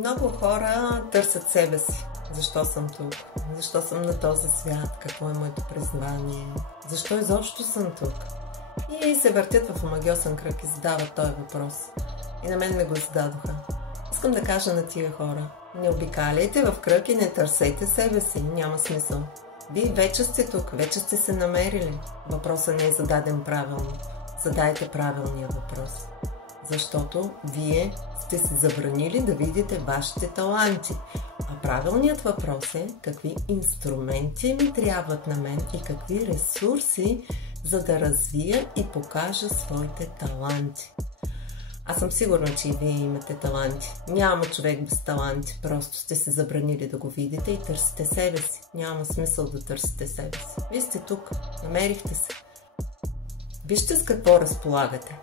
Много хора търсят себе си. Защо съм тук? Защо съм на този свят? Какво е моето призвание? Защо изобщо съм тук? И се въртят в омагьосан кръг и задават този въпрос. И на мен ме го зададоха. Искам да кажа на тия хора: не обикаляйте в кръг и не търсете себе си. Няма смисъл. Вие вече сте тук, вече сте се намерили. Въпросът не е зададен правилно. Задайте правилния въпрос. Защото вие сте си забранили да видите вашите таланти. А правилният въпрос е: какви инструменти ми трябват на мен и какви ресурси, за да развия и покажа своите таланти. Аз съм сигурна, че и вие имате таланти. Няма човек без таланти. Просто сте се забранили да го видите и търсите себе си. Няма смисъл да търсите себе си. Вие сте тук. Намерихте се. Вижте с какво разполагате.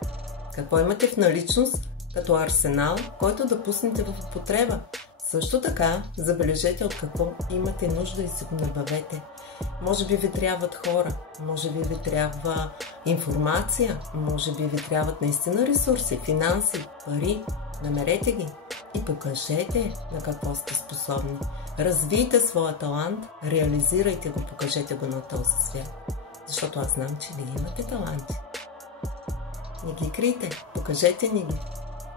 Какво имате в наличност като арсенал, който да пуснете в употреба. Също така, забележете от какво имате нужда и се го набавете. Може би ви трябват хора, може би ви трябва информация, може би ви трябват наистина ресурси, финанси, пари. Намерете ги и покажете на какво сте способни. Развийте своя талант, реализирайте го, покажете го на този свят. Защото аз знам, че вие имате таланти. Не ги крийте, покажете ни ги.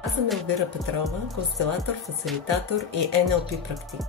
Аз съм Елвира Петрова, констелатор, фасилитатор и NLP практик.